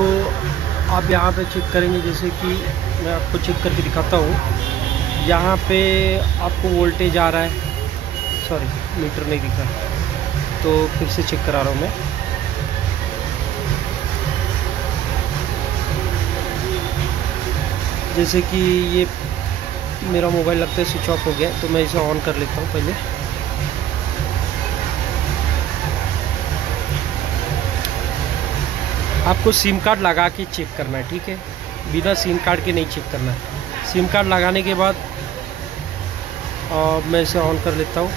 तो आप यहाँ पे चेक करेंगे, जैसे कि मैं आपको चेक करके दिखाता हूँ। यहाँ पे आपको वोल्टेज आ रहा है, सॉरी मीटर नहीं दिख रहा, तो फिर से चेक करा रहा हूँ मैं। जैसे कि ये मेरा मोबाइल लगता है स्विच ऑफ हो गया, तो मैं इसे ऑन कर लेता हूँ पहले। आपको सिम कार्ड लगा के चेक करना है, ठीक है, बिना सिम कार्ड के नहीं चेक करना है। सिम कार्ड लगाने के बाद मैं इसे ऑन कर लेता हूँ।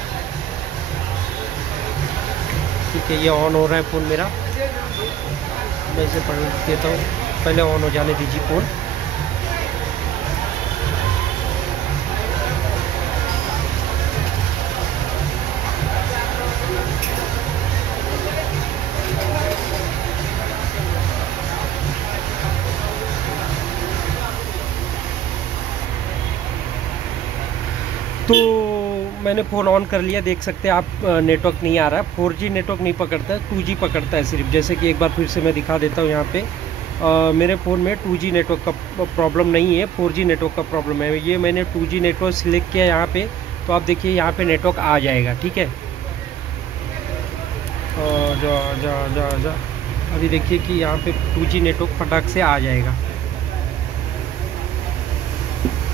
ठीक है, ये ऑन हो रहा है फ़ोन मेरा। मैं इसे पढ़ देता हूँ, पहले ऑन हो जाने दीजिए फ़ोन। तो मैंने फ़ोन ऑन कर लिया, देख सकते हैं आप, नेटवर्क नहीं आ रहा है। 4G नेटवर्क नहीं पकड़ता है, 2G पकड़ता है सिर्फ। जैसे कि एक बार फिर से मैं दिखा देता हूँ। यहाँ पे मेरे फ़ोन में 2G नेटवर्क का प्रॉब्लम नहीं है, 4G नेटवर्क का प्रॉब्लम है। ये मैंने 2G नेटवर्क सिलेक्ट किया यहाँ पे, तो आप देखिए यहाँ पे नेटवर्क आ जाएगा। ठीक है, जा जा जा जा अभी देखिए कि यहाँ पे 2G नेटवर्क फटाक से आ जाएगा।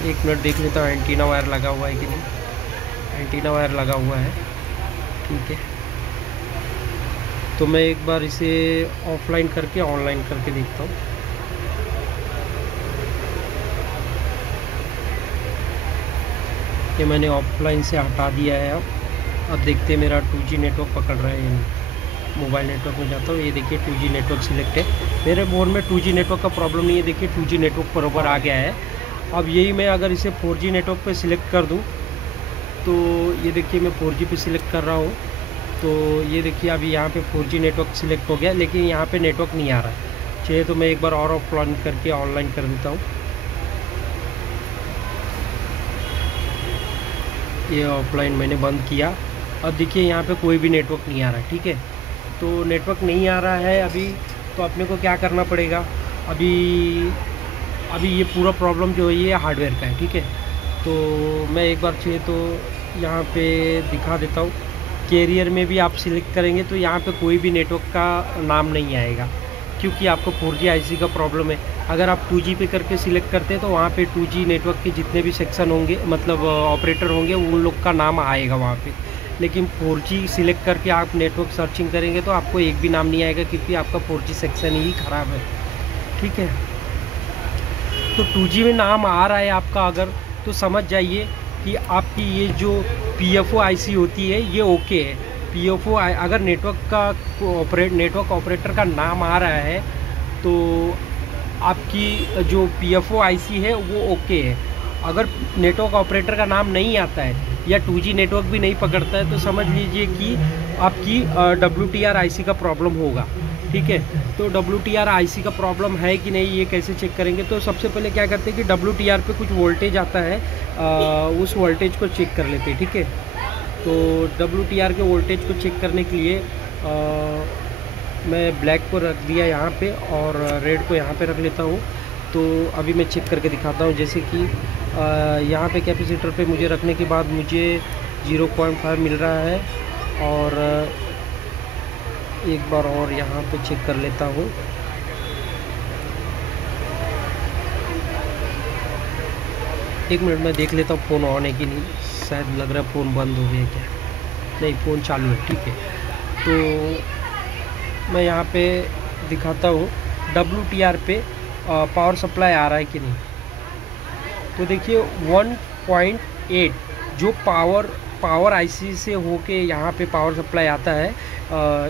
एक मिनट देख लेता हूँ एंटीना वायर लगा हुआ है कि नहीं। एंटीना वायर लगा हुआ है, ठीक है। तो मैं एक बार इसे ऑफलाइन करके ऑनलाइन करके देखता हूँ। ये मैंने ऑफलाइन से हटा दिया है। अब देखते हैं मेरा 2G नेटवर्क पकड़ रहा है या नहीं। मोबाइल नेटवर्क में जाता हूँ, ये देखिए 2G नेटवर्क सिलेक्ट है। मेरे फ़ोन में 2G नेटवर्क का प्रॉब्लम नहीं है, देखिए 2G नेटवर्क बराबर आ गया है। अब यही मैं अगर इसे 4G नेटवर्क पे सिलेक्ट कर दूं, तो ये देखिए मैं 4G पे सिलेक्ट कर रहा हूँ, तो ये देखिए अभी यहाँ पे 4G नेटवर्क सिलेक्ट हो गया, लेकिन यहाँ पे नेटवर्क नहीं आ रहा। चाहिए तो मैं एक बार और ऑफलाइन करके ऑनलाइन कर देता हूँ। ये ऑफलाइन मैंने बंद किया। अब देखिए यहाँ पे कोई भी नेटवर्क नहीं आ रहा है। ठीक है, तो नेटवर्क नहीं आ रहा है अभी, तो अपने को क्या करना पड़ेगा। अभी ये पूरा प्रॉब्लम जो है ये हार्डवेयर का है। ठीक है, तो मैं एक बार चाहिए तो यहाँ पे दिखा देता हूँ। कैरियर में भी आप सिलेक्ट करेंगे तो यहाँ पे कोई भी नेटवर्क का नाम नहीं आएगा, क्योंकि आपको 4G IC का प्रॉब्लम है। अगर आप 2G पे करके सिलेक्ट करते हैं तो वहाँ पे 2G नेटवर्क के जितने भी सेक्शन होंगे, मतलब ऑपरेटर होंगे, उन लोग का नाम आएगा वहाँ पे। लेकिन 4G सिलेक्ट करके आप नेटवर्क सर्चिंग करेंगे तो आपको एक भी नाम नहीं आएगा, क्योंकि आपका 4G सेक्शन ही ख़राब है। ठीक है, तो 2G में नाम आ रहा है आपका अगर, तो समझ जाइए कि आपकी ये जो PFO IC होती है ये ओके है। PFO अगर नेटवर्क ऑपरेटर का नाम आ रहा है तो आपकी जो PFO IC है वो ओके है। अगर नेटवर्क ऑपरेटर का नाम नहीं आता है या 2G नेटवर्क भी नहीं पकड़ता है, तो समझ लीजिए कि आपकी WTR IC का प्रॉब्लम होगा। ठीक है, तो WTR IC का प्रॉब्लम है कि नहीं ये कैसे चेक करेंगे। तो सबसे पहले क्या करते हैं कि WTR पे कुछ वोल्टेज आता है, उस वोल्टेज को चेक कर लेते हैं। ठीक है, तो WTR के वोल्टेज को चेक करने के लिए मैं ब्लैक को रख दिया यहाँ पे और रेड को यहाँ पे रख लेता हूँ। तो अभी मैं चेक करके दिखाता हूँ। जैसे कि यहाँ पे कैपेसिटर पे मुझे रखने के बाद मुझे 0.5 मिल रहा है, और एक बार और यहाँ पे चेक कर लेता हूँ। एक मिनट में देख लेता हूँ फ़ोन ऑन है कि नहीं। शायद लग रहा है फ़ोन बंद हो गया क्या, नहीं फ़ोन चालू है। ठीक है, तो मैं यहाँ पे दिखाता हूँ WTR पे पावर सप्लाई आ रहा है कि नहीं। तो देखिए 1.8 जो पावर IC से होके यहाँ पे पावर सप्लाई आता है,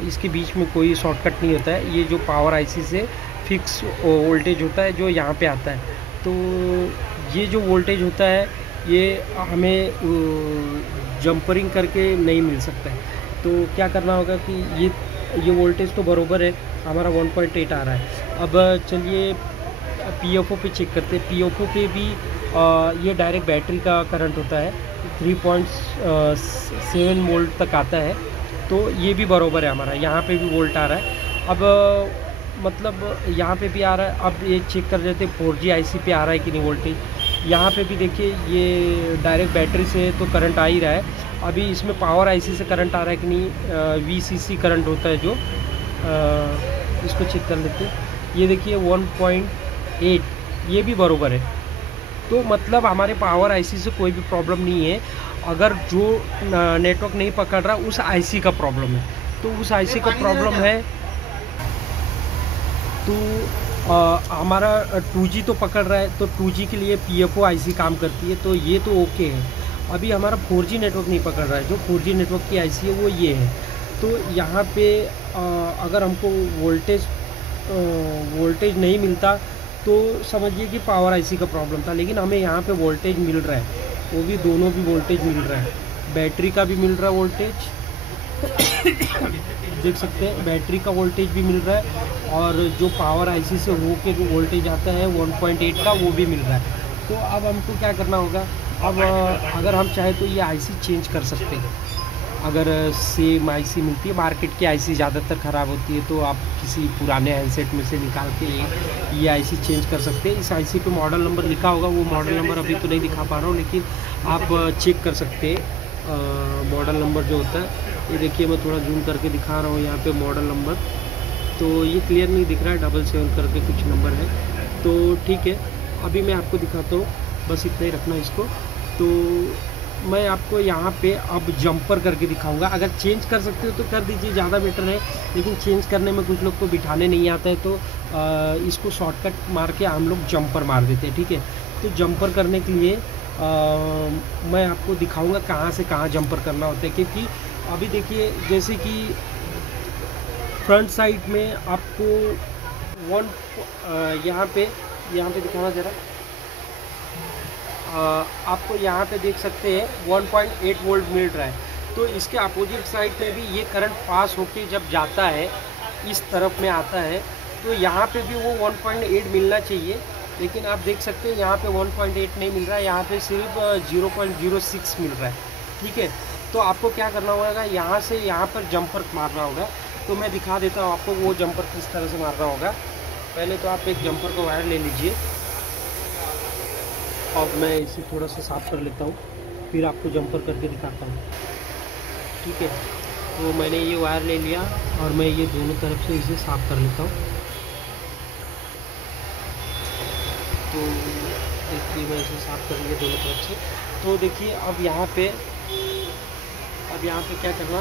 इसके बीच में कोई शॉर्टकट नहीं होता है। ये जो पावर IC से फिक्स वोल्टेज होता है जो यहाँ पे आता है, तो ये जो वोल्टेज होता है ये हमें जंपरिंग करके नहीं मिल सकता है। तो क्या करना होगा कि ये वोल्टेज तो बराबर है, हमारा 1.8 आ रहा है। अब चलिए PFO पे चेक करते हैं। PFO पे भी ये डायरेक्ट बैटरी का करंट होता है, 3.7 वोल्ट तक आता है, तो ये भी बराबर है हमारा। यहाँ पे भी वोल्ट आ रहा है। अब मतलब यहाँ पे भी आ रहा है। अब ये चेक कर लेते 4G IC पे आ रहा है कि नहीं वोल्टेज। यहाँ पे भी देखिए ये डायरेक्ट बैटरी से तो करंट आ ही रहा है। अभी इसमें पावर IC से करंट आ रहा है कि नहीं, VCC करंट होता है जो, इसको चेक कर लेते हैं। ये देखिए 1.8 ये भी बरोबर है। तो मतलब हमारे पावर IC से कोई भी प्रॉब्लम नहीं है। अगर जो नेटवर्क नहीं पकड़ रहा उस IC का प्रॉब्लम है, तो उस IC का प्रॉब्लम है। तो हमारा 2G तो पकड़ रहा है, तो 2G के लिए PFO IC काम करती है, तो ये तो ओके है। अभी हमारा 4G नेटवर्क नहीं पकड़ रहा है, जो 4G नेटवर्क की IC है वो ये है। तो यहाँ पे अगर हमको वोल्टेज नहीं मिलता तो समझिए कि पावर IC का प्रॉब्लम था, लेकिन हमें यहाँ पे वोल्टेज मिल रहा है, वो भी दोनों भी वोल्टेज मिल रहा है। बैटरी का भी मिल रहा है वोल्टेज, देख सकते हैं बैटरी का वोल्टेज भी मिल रहा है, और जो पावर IC से हो के जो वोल्टेज आता है 1.8 का वो भी मिल रहा है। तो अब हमको क्या करना होगा, अब अगर हम चाहे तो ये IC चेंज कर सकते हैं। अगर सेम IC मिलती है, मार्केट की IC ज़्यादातर ख़राब होती है, तो आप किसी पुराने हैंडसेट में से निकाल के ये IC चेंज कर सकते हैं। इस IC पे मॉडल नंबर लिखा होगा, वो मॉडल नंबर अभी तो नहीं दिखा पा रहा हूँ, लेकिन आप चेक कर सकते हैं मॉडल नंबर जो होता है। ये देखिए मैं थोड़ा जूम करके दिखा रहा हूँ यहाँ पे मॉडल नंबर, तो ये क्लियर नहीं दिख रहा है, 777 करके कुछ नंबर है। तो ठीक है, अभी मैं आपको दिखाता हूँ, बस इतना ही रखना इसको। तो मैं आपको यहाँ पे अब जंपर करके दिखाऊंगा। अगर चेंज कर सकते हो तो कर दीजिए, ज़्यादा बेटर है, लेकिन चेंज करने में कुछ लोग को बिठाने नहीं आता है, तो इसको शॉर्टकट मार के हम लोग जंपर मार देते हैं, ठीक है। तो जंपर करने के लिए मैं आपको दिखाऊंगा कहाँ से कहाँ जंपर करना होता है, क्योंकि अभी देखिए जैसे कि फ्रंट साइड में आपको यहाँ पे दिखाना ज़रा, आपको यहाँ पे देख सकते हैं 1.8 वोल्ट मिल रहा है। तो इसके अपोजिट साइड में भी ये करंट पास होके जब जाता है इस तरफ में आता है, तो यहाँ पे भी वो 1.8 मिलना चाहिए, लेकिन आप देख सकते हैं यहाँ पे 1.8 नहीं मिल रहा है, यहाँ पे सिर्फ 0.06 मिल रहा है, ठीक है। तो आपको क्या करना होगा, यहाँ से यहाँ पर जंपर मारना होगा। तो मैं दिखा देता हूँ आपको वो जंपर किस तरह से मारना होगा। पहले तो आप एक जंपर का वायर ले लीजिए, अब मैं इसे थोड़ा सा साफ़ कर लेता हूँ, फिर आपको जंपर करके दिखाता हूँ, ठीक है। तो मैंने ये वायर ले लिया और मैं ये दोनों तरफ से इसे साफ़ कर लेता हूँ। तो देखिए मैं इसे साफ़ कर लिया दोनों तरफ से। तो देखिए अब यहाँ पे क्या करना,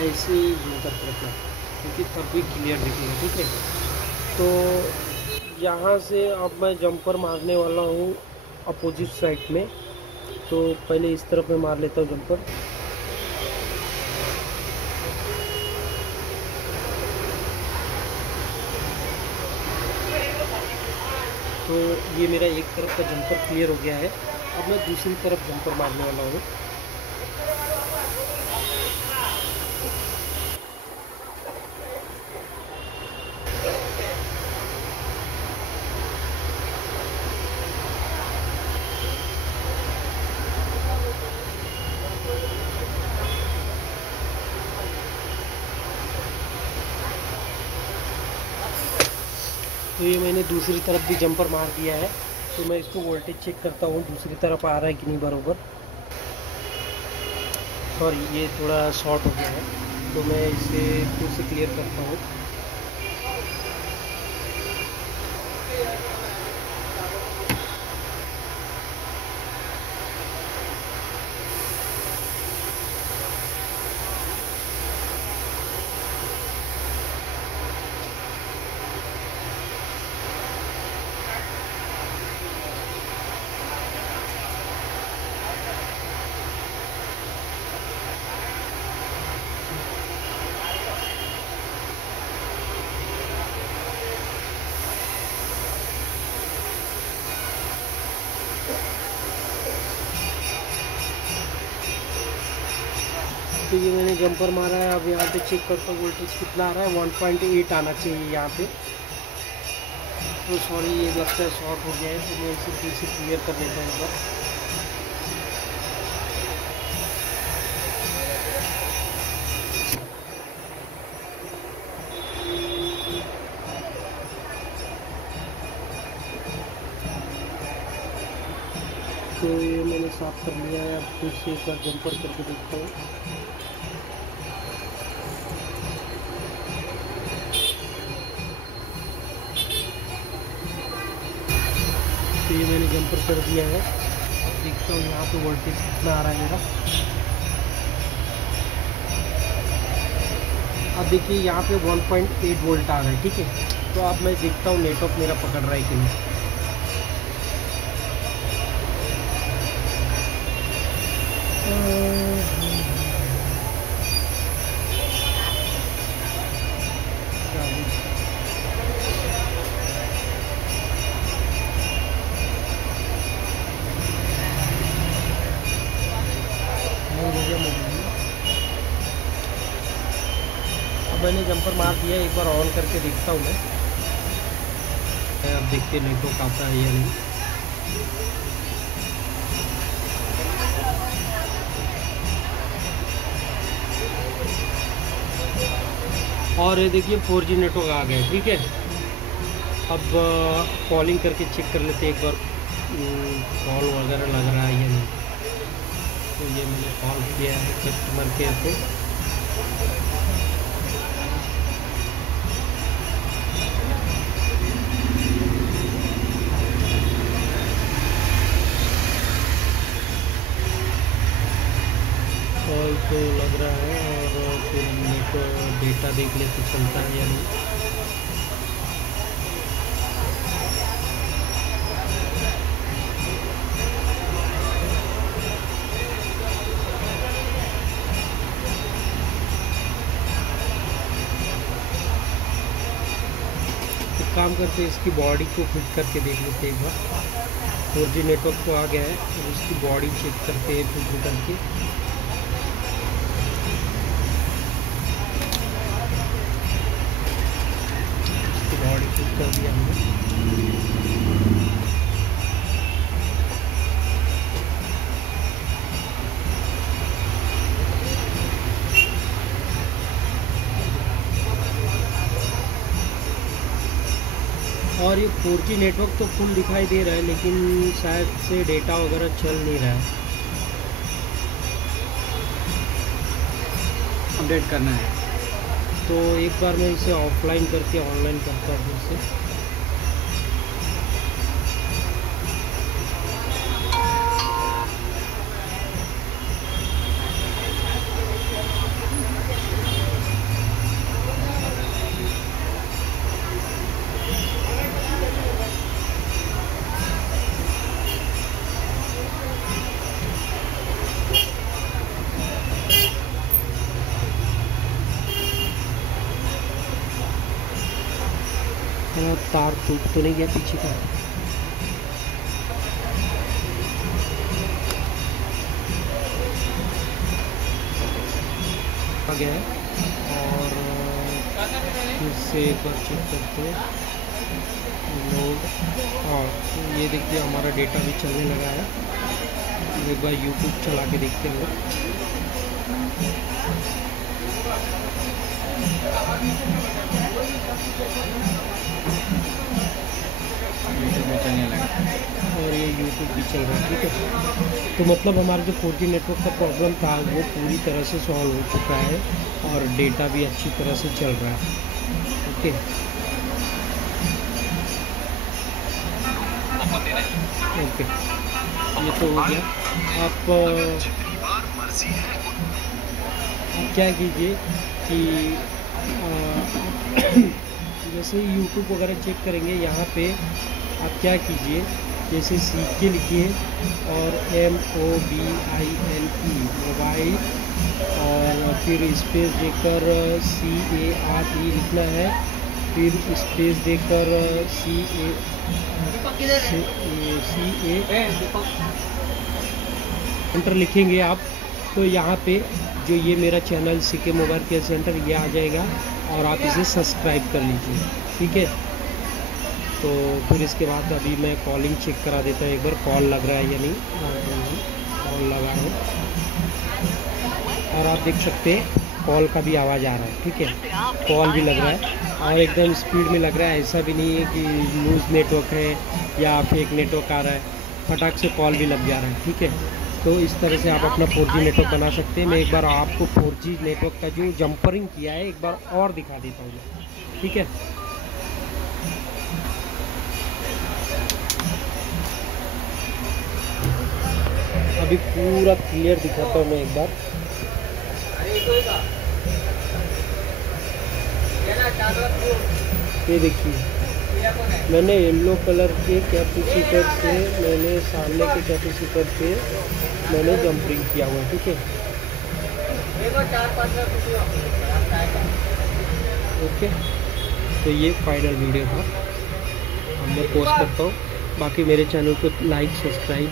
ऐसे ही जूम करके रखना, क्योंकि तब भी क्लियर दिखेगा, ठीक है। तो यहाँ से अब मैं जंपर मारने वाला हूँ अपोजिट साइड में। तो पहले इस तरफ मैं मार लेता हूँ जंपर। तो ये मेरा एक तरफ का जंपर क्लियर हो गया है। अब मैं दूसरी तरफ जंपर मारने वाला हूँ। तो ये मैंने दूसरी तरफ भी जंपर मार दिया है। तो मैं इसको वोल्टेज चेक करता हूँ दूसरी तरफ आ रहा है कि नहीं बराबर। सॉरी, ये थोड़ा शॉर्ट हो गया है, तो मैं इसे फिर से क्लियर करता हूँ। तो ये मैंने जंपर मारा है। अब यहाँ पे चेक करता हूँ वोल्टेज कितना आ रहा है, 1.8 आना चाहिए यहाँ पे। तो सॉरी, ये लगता है शॉर्ट हो गया है, तो मैं इसे फिर से क्लियर कर देता हूँ इधर। ये मैंने साफ कर लिया है। अब फिर से एक बार जंपर करके देखता हूँ। तो ये मैंने जंपर कर दिया है। अब देखता हूँ यहाँ पे वोल्टेज कितना आ रहा है मेरा। अब देखिए यहाँ पे 1.8 वोल्ट आ रहा है, ठीक है। तो अब मैं देखता हूँ नेटवर्क मेरा पकड़ रहा है कि नहीं। अब मैंने जंपर मार दिया, एक बार ऑन करके देखता हूँ मैं। अब देखते नेटवर्क आता है या नहीं। और ये देखिए 4G नेटवर्क आ गया, ठीक है। अब कॉलिंग करके चेक कर लेते एक बार कॉल वगैरह लग रहा है या नहीं। तो ये मैंने कॉल किया है कस्टमर केयर पे। कॉल तो लग रहा है, और फिर नेटवर्क डेटा देख लेते चलता है या नहीं। काम करते इसकी बॉडी को फिट करके देख लेते एक बार। 4G नेटवर्क तो आ गया है, और इसकी बॉडी चेक करते हैं फिट करके। इसकी बॉडी फिट कर दिया हमने। और ये 4G नेटवर्क तो फुल दिखाई दे रहा है, लेकिन शायद से डेटा वगैरह चल नहीं रहा है। अपडेट करना है तो एक बार मैं इसे ऑफलाइन करके ऑनलाइन करता हूँ फिर से। तार टूट तो नहीं गया पीछे का। आ गया है, और फिर से एक बार चेक करते हैं लोड। हाँ, तो ये देखिए हमारा डेटा भी चलने लगा है। एक बार यूट्यूब चला के देखते हैं। चलने लगा और ये यूट्यूब भी चल रहा है, ठीक है। तो मतलब हमारा जो 4G नेटवर्क का प्रॉब्लम था वो पूरी तरह से सॉल्व हो चुका है, और डेटा भी अच्छी तरह से चल रहा है। ओके, ओके, ये तो हो गया। आप क्या कीजिए कि जैसे यूट्यूब वगैरह चेक करेंगे, यहाँ पे आप क्या कीजिए, जैसे सीके लिखिए और MOBILE मोबाइल, और फिर स्पेस देकर CARE लिखना है। फिर स्पेस देकर CA एंटर लिखेंगे आप, तो यहाँ पे जो ये मेरा channel CK mobile care centre ये आ जाएगा, और आप इसे सब्सक्राइब कर लीजिए, ठीक है। तो फिर इसके बाद अभी मैं कॉलिंग चेक करा देता हूँ एक बार, कॉल लग रहा है या नहीं। कॉल लगा है, और आप देख सकते हैं कॉल का भी आवाज़ आ रहा है, ठीक है। कॉल भी लग रहा है, और एकदम स्पीड में लग रहा है। ऐसा भी नहीं है कि लूज़ नेटवर्क है या फेक नेटवर्क आ रहा है। फटाक से कॉल भी लग जा रहा है, ठीक है। तो इस तरह से आप अपना 4G नेटवर्क बना सकते हैं। मैं एक बार आपको 4G नेटवर्क का जो जंपरिंग किया है एक बार और दिखा देता हूँ मैं, ठीक है। अभी पूरा क्लियर दिखाता हूँ मैं एक बार। ये देखिए, मैंने येलो कलर के कैपेसिटर से मैंने सामने के कैपेसिटर से मैंने जंपरिंग किया हुआ है, ठीक है। ओके, तो ये फाइनल वीडियो था, अब मैं पोस्ट करता हूँ। बाकी मेरे चैनल को लाइक, सब्सक्राइब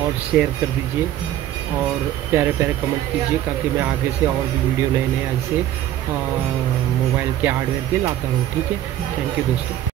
और शेयर कर दीजिए और प्यारे प्यारे कमेंट कीजिए, ताकि मैं आगे से और भी वीडियो नए नए ऐसे मोबाइल के हार्डवेयर के लाता रहूँ, ठीक है। थैंक यू दोस्तों।